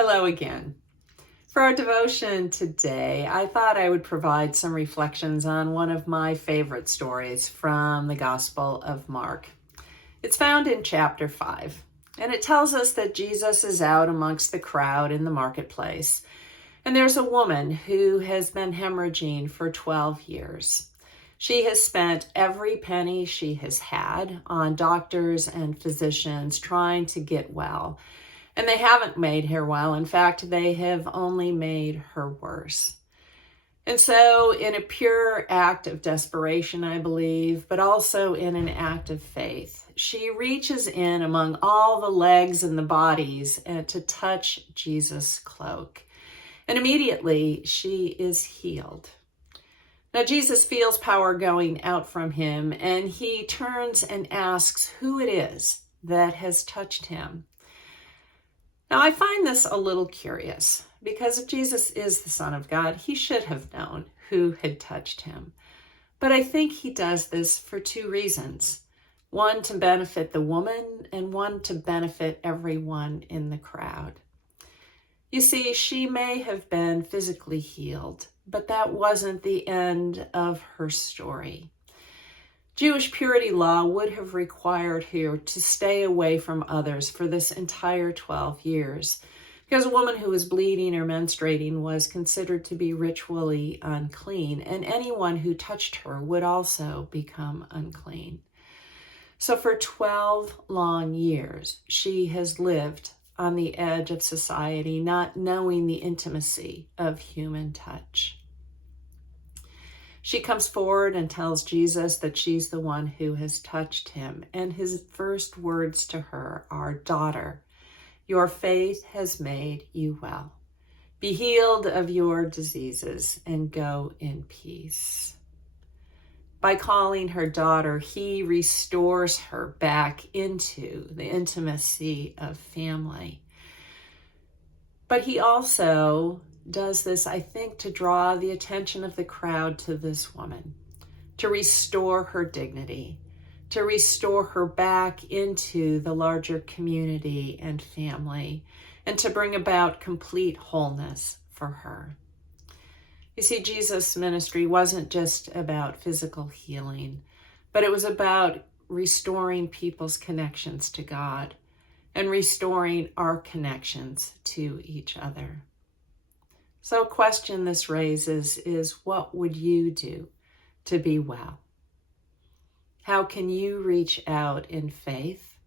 Hello again. For our devotion today, I thought I would provide some reflections on one of my favorite stories from the Gospel of Mark. It's found in chapter 5, and it tells us that Jesus is out amongst the crowd in the marketplace, and there's a woman who has been hemorrhaging for 12 years. She has spent every penny she has had on doctors and physicians trying to get well. And they haven't made her well. In fact, they have only made her worse. And so, in a pure act of desperation, I believe, but also in an act of faith, she reaches in among all the legs and the bodies to touch Jesus' cloak. And immediately, she is healed. Now, Jesus feels power going out from him, and he turns and asks who it is that has touched him. Now, I find this a little curious because if Jesus is the Son of God, he should have known who had touched him. But I think he does this for two reasons. One, to benefit the woman, and one, to benefit everyone in the crowd. You see, she may have been physically healed, but that wasn't the end of her story. Jewish purity law would have required her to stay away from others for this entire 12 years, because a woman who was bleeding or menstruating was considered to be ritually unclean, and anyone who touched her would also become unclean. So for 12 long years, she has lived on the edge of society, not knowing the intimacy of human touch. She comes forward and tells Jesus that she's the one who has touched him. And his first words to her are, "Daughter, your faith has made you well. Be healed of your diseases and go in peace." By calling her daughter, he restores her back into the intimacy of family. But he also does this, I think, to draw the attention of the crowd to this woman, to restore her dignity, to restore her back into the larger community and family, and to bring about complete wholeness for her. You see, Jesus' ministry wasn't just about physical healing, but it was about restoring people's connections to God and restoring our connections to each other. So a question this raises is, what would you do to be well? How can you reach out in faith?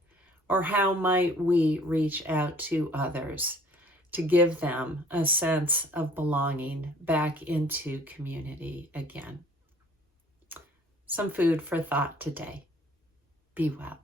Or how might we reach out to others to give them a sense of belonging back into community again? Some food for thought today. Be well.